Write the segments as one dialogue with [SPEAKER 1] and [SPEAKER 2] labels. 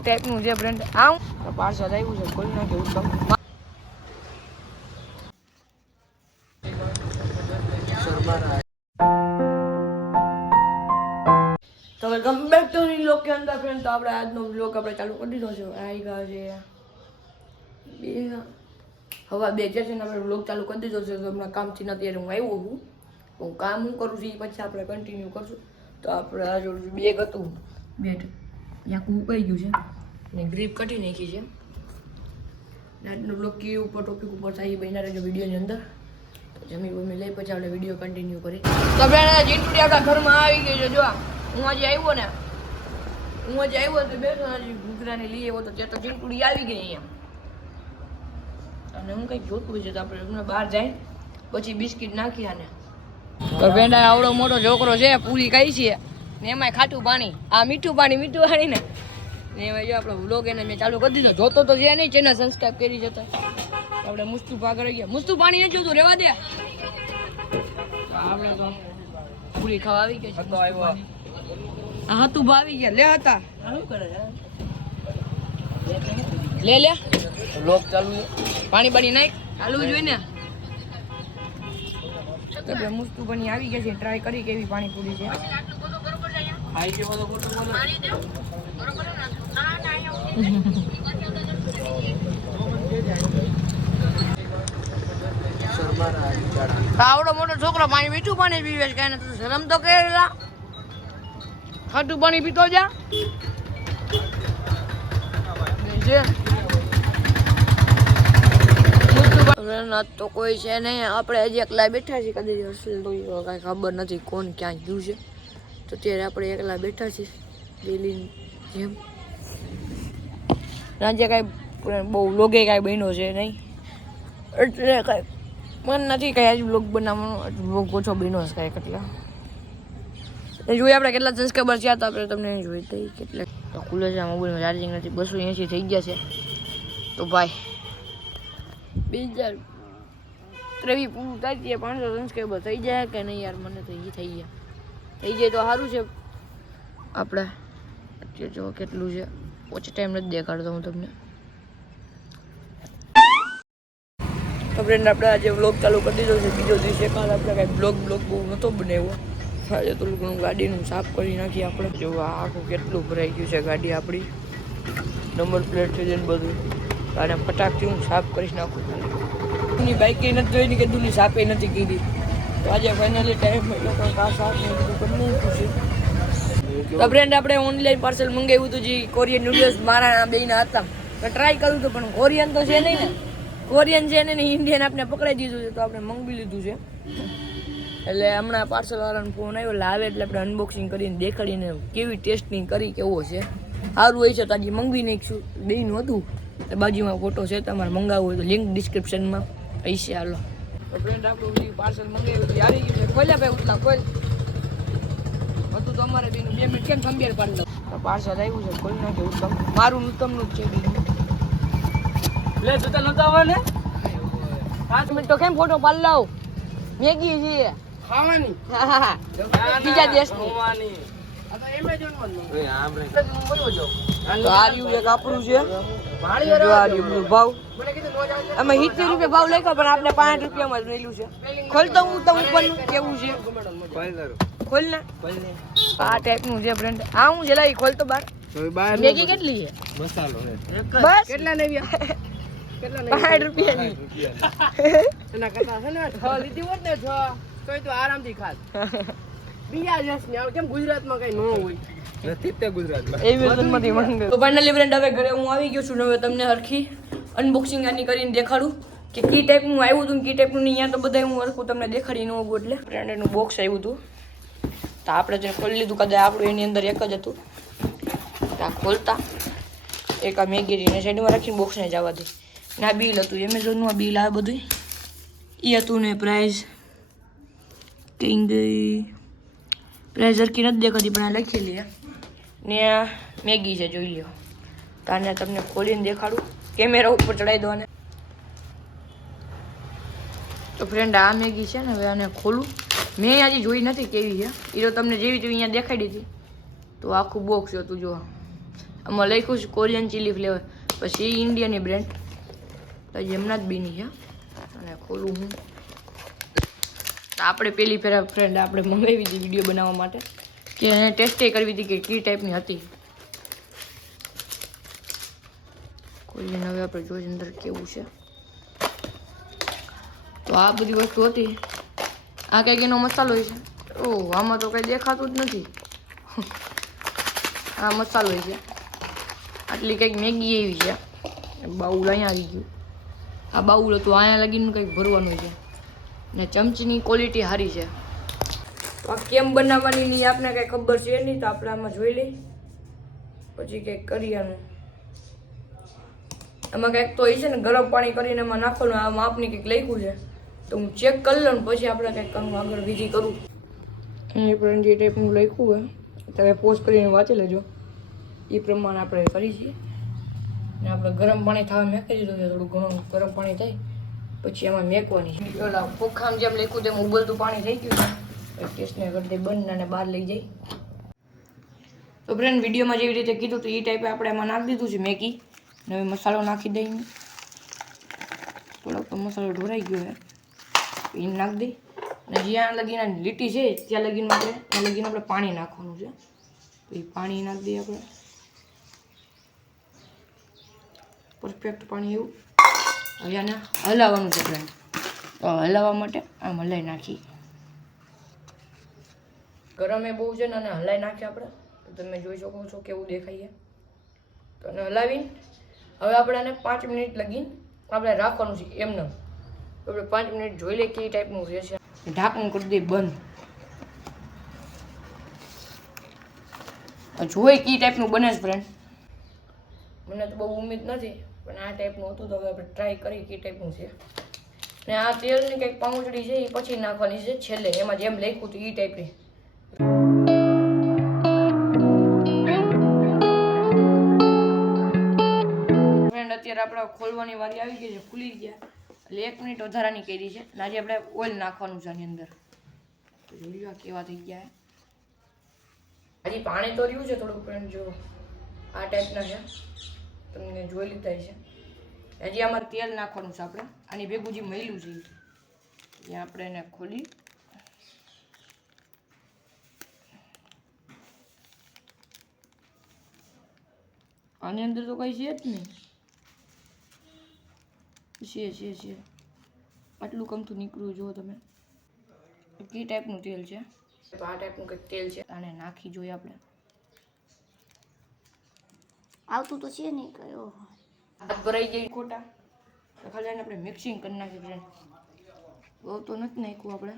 [SPEAKER 1] ટાઈપનું છે બ્રેન્ડ આવું પાર્સલ આવ્યું છે ખોલી નાખે ઉત્તમ તો વેલકમ બેક ટુ લોક કે અંદર ફ્રેન્ડ તો આપણે આજનો બ્લોગ આપણે ચાલુ કરી દીધો છે. આવી ગયા છે બે હવા બે જે છે ને આપણે બ્લોગ ચાલુ કરી દીધો છે તો હમણાં કામથી નથી હું આવ્યો છું. હું કામ હું કરું છું એ પછી આપણે કન્ટિન્યુ કરશું. તો આપણે આ જોડું બેગ હતું. બેટ ત્યાં ઉપાઈ ગયું છે. ને ગ્રીપ કાઢી નાખી છે. આજનો બ્લોગ કે ઉપર ટોપિક ઉપર થાય એ બન્યા રહેજો વિડીયોની અંદર. જમી બમી લઈ પછી આપણે વીડિયો કન્ટિન્યુ કરી. તો આપણે જીનપુરી આપણા ઘરમાં આવી ગઈ છે જો હું આજે આવ્યો ને હું આજે આવ્યો તો હજી ઘૂઘરાને લઈ આવ્યો તો ત્યાં તો જીટુડી આવી ગઈ અહીંયા. અને હું કંઈક જોતું છે તો આપણે હમણાં બહાર જાય પછી બિસ્કિટ નાખી આને. તો પેંડા આવડો મોટો છોકરો છે પૂરી ખાઈ છે. ને એમાંય ખાટું પાણી. આ મીઠું પાણી મીઠું પાણી ને ને એમાં જો આપણો વ્લોગ એને મેં ચાલુ કરી દીધો. જોતો તો છે નહીં ચેનલ સબસ્ક્રાઈબ કરી જતો. આપણે મુસ્તુફા કરી ગયા. મુસ્તુ પાણી નથી જોતું રેવા દે. આપણે તો પૂરી ખાવા આવી ગઈ છે હા તું ભાવી ગયા. લે હતા. શું કરે છે? લે લે.
[SPEAKER 2] બ્લોગ ચાલુ
[SPEAKER 1] પાણી બાણી નાખ. હાલવું જોઈએ ને. તો મુસ્તુ બની આવી ગયા છે ટ્રાય કરી કેવી પાણીપુરી છે. આવડો મોટો છોકરો પાણી મીઠું પાણી પીવે છે કાંઈ નથી. શરમ તો કરેલા ખાટું પાણી પીતો જા. તો કોઈ છે નહીં. આપણે હજી એકલા બેઠા છીએ. કદી હશે તો કાંઈ ખબર નથી કોણ ક્યાં ગયું છે. તો ત્યારે આપણે એકલા બેઠા છીએ ડેલી જેમ. રાજ્ય કાંઈ બહુ લોગે કાંઈ બન્યો છે નહીં. એટલે કાંઈ મન નથી કાંઈ આજ બ્લોગ બનાવવાનો બ્લોગ ઓછો બન્યો છે કાંઈક એટલે. જોઈએ આપણે કેટલા સબસ્ક્રાઈબર છે તો આપણે તમને જોઈ દઈએ કેટલા તો ખુલે છે મોબાઈલમાં ચાર્જિંગ નથી, બસો એંસી થઈ ગયા છે. તો ભાઈ બે હજાર ત્રેવીસ પૂરું થાય પાંચસો સબસ્ક્રાઈબર થઈ જાય કે નહીં યાર, મને તો એ થઈ ગયા. થઈ જાય તો સારું છે. આપણે અત્યારે જો કેટલું છે. ઓછો ટાઈમ નથી દેખાડતો હું તમને. તો ફ્રેન્ડ આપણે આજે બ્લોગ ચાલુ કરી દીધો છે. બીજો દિવસે કાલ આપણે કાંઈ બ્લોગ બ્લોગ બહુ નહોતો બનાવ્યો. આજે થોડું ઘણું ગાડીનું સાફ કરી નાખીએ આપણે. જો આખું કેટલું ભરાઈ ગયું છે ગાડી આપણી. નંબર પ્લેટ છે ને બધું. અને ફટાકથી હું સાફ કરી નાખું. એની બાઇકે નથી જોઈ કે દુની સાફે નથી કીધી. તો આજે ફાઇનલી ટાઈમ મળ્યો તો આ સાફ ને બધું નાખ્યું તો ફ્રેન્ડ આપણે ઓનલાઈન પાર્સલ મંગાવ્યું હતું જે કોરિયન નૂડલ્સ મારા બેના હતા. તો ટ્રાય કર્યું હતું પણ કોરિયન તો છે નહીં ને. કોરિયન છે ને ઇન્ડિયન આપણે પકડાઈ દીધું છે, તો આપણે મંગાવી લીધું છે. એટલે હમણાં પાર્સલ વાળાનો ફોન આવ્યો, એટલે આવે એટલે આપણે અનબોક્સિંગ કરીને દેખાડીને કેવી ટેસ્ટિંગ કરી, કેવો છે. સારું હોય છે, તો આજે મંગાવી નાખીશું. બેનું હતું. બાજુમાં ફોટો છે, તમારે મંગાવવું હોય તો લિંક ડિસ્ક્રિપ્શનમાં પૈસે હાલો તો ફ્રેન્ડ આપણું પાર્સલ મંગાવ્યું હતું આવી ગયું છે. ખોલ્યા ભાઈ ઉતલા ખોલ. હતું તો અમારે બેનું બે મિનિટ કેમ કમ્પેર પાડી દઉં પાર્સલ આવ્યું છે ખોલી નાખે ઉત્તમ. મારું ને ઉત્તમનું જ છે બીજું.
[SPEAKER 2] લે જૂતા નતા આવે ને
[SPEAKER 1] પાંચ મિનિટ તો કેમ ફોટો પાડ લઉં મેગી છે.
[SPEAKER 2] ખાવાની?
[SPEAKER 1] બીજા દેશની.
[SPEAKER 2] તો એમેઝોનનું એ આપણે.
[SPEAKER 1] તો આ રહ્યું એક આપણું છે. ભાવ. અમે સિત્તેર રૂપિયા ભાવ લખ્યો પણ આપણે પાંચ રૂપિયામાં જ મેલ્યું છે. ખોલતો હું તો ઉપર કેવું છે? ખોલ ને. આ ટાઈપનું છે બ્રેન્ડ આ હું છે લાઈ ખોલ બાર. મેગી કેટલી છે?
[SPEAKER 2] મસાલો
[SPEAKER 1] બસ.
[SPEAKER 2] કેટલા લેવી
[SPEAKER 1] પાંચ રૂપિયાની
[SPEAKER 2] એના કરતા છે ને છ લીધી હોત ને છ તોય તો આરામથી ખાત. બીજા દેશની ને કેમ ગુજરાતમાં કઈ ન હોય? નથી તે ગુજરાતમાં.
[SPEAKER 1] એમેઝોનમાંથી મંગાવ્યું. તો ફાઇનલી ફ્રેન્ડ હવે ઘરે હું આવી ગયો છું ને હવે તમને હરખી અનબોક્સિંગ આની કરીને દેખાડું. કે કી ટાઈપનું આવ્યું હતું કી ટાઈપનું અહીંયા તો બધા હું હરખું તમને દેખાડી ન હોવું એટલે. બ્રાન્ડેડનું બોક્સ આવ્યું હતું. તો આપણે જે ખોલી લીધું, કદાચ આપણું એની અંદર એક જ હતું. તો આ ખોલતા. એક આ મેગીરીને સાઈડમાં રાખીને બોક્સને જવા દે. ને આ બિલ હતું એમેઝોનનું આ બિલ આ બધું એ હતું ને પ્રાઇઝ કઈ ગઈ? પ્રાઇઝ હરખી નથી દેખાતી, પણ આ લખેલી છે ને આ મેગી છે, જોઈ લ્યો. તો આને તમને ખોલીને દેખાડું. કેમેરા ઉપર ચડાવી દો ને તો ફ્રેન્ડ આ મેગી છે ને, હવે આને ખોલું. મેં હજી જોઈ નથી કેવી છે. એ તો તમને જેવી તેવી અહીંયા દેખાડી દીધી તો આખું બોક્સ હતું જો. આમાં લખ્યું છે કોરિયન ચીલી ફ્લેવર પછી ઇન્ડિયનની બ્રેન્ડ તો એમના જ બીની છે. અને ખોલું હું. આપણે પેલી ફેરા ફ્રેન્ડ આપણે મંગાવી હતી વીડિયો બનાવવા માટે. કે એને ટેસ્ટે કરવી હતી કે કઈ ટાઈપની હતી. કોરિયન હવે આપણે જોઈએ અંદર કેવું છે તો આ બધી વસ્તુ હતી આ કંઈક એનો મસાલો છે ઓહ આમાં તો કંઈ દેખાતું જ નથી આ મસાલો છે આટલી કંઈક મેગી એવી છે બાઉલ અહીંયા આવી ગયું આ બાઉલ હતું અહીંયા લગીને કંઈક ભરવાનું છે ને ચમચીની ક્વોલિટી સારી છે તો કેમ બનાવવાની નહીં આપને કંઈ ખબર છે નહીં તો આપણે આમાં જોઈ લઈ પછી કંઈક કરી આનું એમાં કંઈક તો એ છે ને ગરમ પાણી કરીને એમાં નાખવાનું, આ માપની કંઈક લખ્યું છે. તો હું ચેક કરી લઉં પછી આપણે કંઈક કામ આગળ વિધિ કરું. એ પ્રમાણે જે ટાઈપનું લખ્યું હોય તમે પોસ્ટ કરીને વાંચી લેજો. એ પ્રમાણે આપણે કરી છીએ. ને આપણે ગરમ પાણી થવા મેકી દીધું છે, થોડું ઘણું ગરમ પાણી થાય. પછી એમાં મેકવાની છે. ઓલા જેમ લખ્યું તેમ ઉબલતું પાણી થઈ ગયું છે. ટેસ્ટને કરી દે બંધ અને બહાર લઈ જાય. તો ફ્રેન્ડ વિડીયોમાં જેવી રીતે કીધું તો એ ટાઈપે આપણે એમાં નાખી દીધું છે ને હવે મસાલો નાખી દઈ થોડોક તો મસાલો ઢોરાઈ ગયો હે. એ નાખી દઈ અને જ્યાં લગીને લીટી છે, ત્યાં લગીને આપણે, ત્યાં લગીને આપણે પાણી નાખવાનું છે. એ પાણી નાખી દઈએ આપણે. પરફેક્ટ પાણી એવું. હવે આને હલાવવાનું છે ફ્રેન્ડ તો હલાવવા માટે આમ હલાવી નાખીએ ગરમ એ બહુ છે ને અને હલાવી નાખીએ આપણે. તમે જોઈ શકો છો કેવું દેખાય છે. તો હલાવીને હવે આપણે આને પાંચ મિનિટ લગીન આપણે રાખવાનું છે એમને. આપણે પાંચ મિનિટ જોઈ લઈએ કેવી ટાઈપનું છે છે. ઢાંકણું કરી દઈએ બંધ. જોઈએ જોઈ કઈ ટાઈપનું બને છે ફ્રેન્ડ મને તો બહુ ઉમેદ નથી પણ આ ટાઈપનું હતું તો હવે આપણે ટ્રાય કરી કઈ ટાઈપનું છે. ને આ તેલની કંઈક પાઉંચડી છે એ પછી નાખવાની છે છેલ્લે. એમાં જેમ લખ્યું હતું એ ટાઈપની ફ્રેન્ડ અત્યારે આપણે ખોલવાની વારી આવી ગઈ છે, ખુલી ગયા. એટલે એક મિનિટ વધારાની કરી છે. આજે આપણે ઓઇલ નાખવાનું છે આની અંદર. જોઈ આ કેવા થઈ ગયા હજી પાણી તો રહ્યું છે થોડુંક ફ્રેન્ડ જો આ ટાઈપના છે. તમને જોઈ લીધા છે હજી આમાં તેલ નાખવાનું છે આપણે. આની ભેગું જે મળ્યું છે એ આપણે એને ખોલી. આની અંદર તો કઈ છે જ નહીં. છે છે છે. આટલું કમતું નીકળ્યું જુઓ તમે. કઈ ટાઈપનું તેલ છે? તો આ ટાઈપનું કંઈક તેલ છે. આને નાખી જોઈએ આપણે.
[SPEAKER 3] આવતું તો છે નહીં કયો
[SPEAKER 1] હાથ ભરાઈ ગઈ. ખોટા. ખાલી એને આપણે મિક્સિંગ કરી નાખીએ ફ્રેન્ડ બહુ તો નથી નાખ્યું આપણે.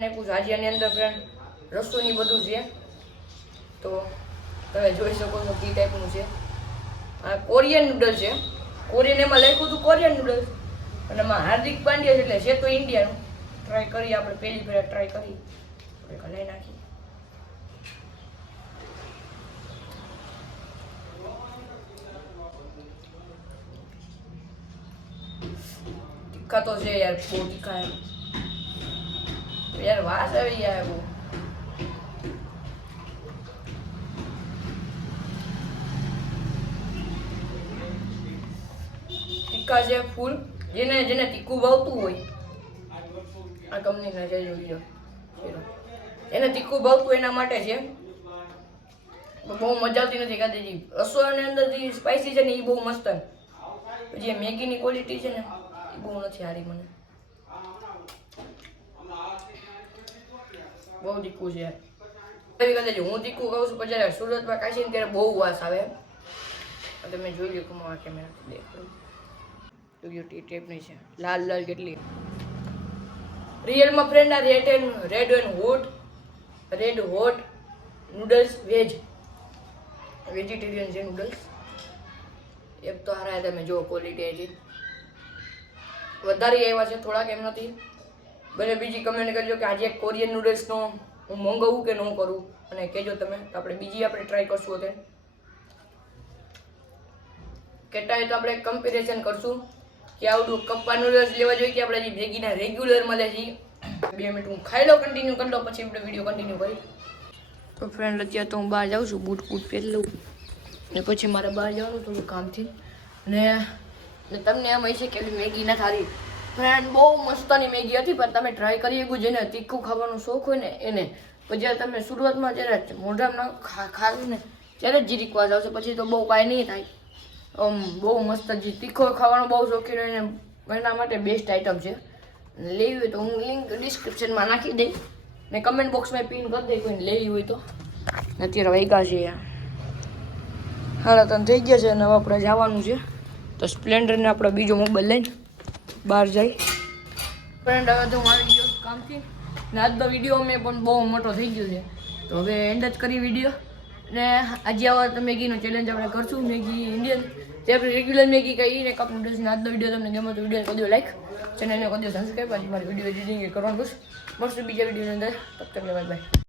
[SPEAKER 1] નાખ્યું આજે અંદર ફ્રેન્ડ રસોની બધું છે. તો તમે જોઈ શકો છો કઈ ટાઈપનું છે. આ કોરિયન નૂડલ છે. કોરિયન એમાં લખ્યું હતું કોરિયન નૂડલ્સ અને એમાં હાર્દિક પાંડ્યા છે એટલે છે તો ઇન્ડિયાનું ટ્રાય કરી આપણે, પહેલી પહેલાં ટ્રાય કરી આપણે નાખીએ. નાખી તીખા તો છે યાર, બહુ તીખા એમ. યાર વાસ આવી જાય બહુ તીખા છે, ફૂલ, જેને જેને તીખું ભાવતું હોય. આ કંપનીના છે જોઈ લો એને તીખું ભાવતું એના માટે છે. બહુ મજા આવતી નથી ગાંધીજી રસોઈની અંદર જે સ્પાઇસી છે ને એ બહુ મસ્ત પછી જે મેગીની ક્વોલિટી છે ને, એ બહુ નથી સારી મને. બહુ તીખું છે. એવી કદાચ હું તીખું કહું છું પછી સુરતમાં કાશી ત્યારે બહુ વાસ આવે. તમે જોઈ લો કમા કેમેરા દેખો જોયો ટેપની છે. લાલ લાલ કેટલી? રિયલમાં ફ્રેન્ડ આ red and red and hot red hot noodles veg vegetarian છે નૂડલ્સ એક તો હારા તમે જો ક્વોલિટી હજી. વધારે આવ્યા છે, થોડાક એમ નથી. બને બીજી કમેન્ટ કરજો કે આજે કોરિયન નૂડલ્સનો હું મંગાવું કે ન કરું. અને કહેજો તમે આપણે બીજી આપણે ટ્રાય કરશું અત્યારે. કેટલાય તો આપણે કમ્પેરિઝન કરશું. કે આવડું કપ્પા નૂડલ્સ લેવા જોઈએ કે આપણે જે મેગીના રેગ્યુલર મળે છે. બે મિનિટ હું ખાઈ લો કન્ટિન્યુ કરી લો પછી આપણે વીડિયો કન્ટિન્યુ કરી તો ફ્રેન્ડ અત્યારે તો હું બહાર જાઉં છું, બૂટ બૂટ પહેરી લઉં. ને પછી મારે બહાર જવાનું થોડું કામથી. ને તમને એમ હશે કે મેગી ના થારી ફ્રેન્ડ બહુ મસ્તની મેગી હતી, પણ તમે ટ્રાય કરી શકું જેને તીખું ખાવાનો શોખ હોય ને, એને. પછી જ્યારે તમે શરૂઆતમાં જ્યારે મોઢામાં ખા ખાશો ને, ત્યારે જીરીક વાજ આવશે. પછી તો બહુ કાંઈ નહીં થાય. બહુ મસ્ત જે તીખો ખાવાનો બહુ શોખીન હોય ને એના માટે બેસ્ટ આઈટમ છે. લેવી હોય તો હું લિંક ડિસ્ક્રિપ્શનમાં નાખી દઈ ને કમેન્ટ બોક્સમાં પિન કરી દઈ કોઈને લેવી હોય તો. અત્યારે વૈગા છે હાડા તને થઈ ગયા છે, અને આપણે જવાનું છે. તો સ્પ્લેન્ડરને આપણે બીજો મોબાઈલ લઈને બહાર જાય. ફ્રેન્ડ હવે તો હું આવી ગયો કામથી. ને આજનો વીડિયો મેં પણ બહુ મોટો થઈ ગયો છે. તો હવે એન્ડ જ કરી વીડિયો ને આજે આવા મેગીનો ચેલેન્જ આપણે કરશું. મેગી ઇન્ડિયન જે આપણે રેગ્યુલર મેગી કહીએ ને કપ નૂડલ્સને આજનો વીડિયો તમને ગમે તો વીડિયો કરી દો લાઈક ચેનલને કરી દો સબસ્ક્રાઈબ પછી મારી વીડિયો એડિટિંગ કરવાનું બસ મળશું બીજા વિડીયોની અંદર. તબ તક બાય બાય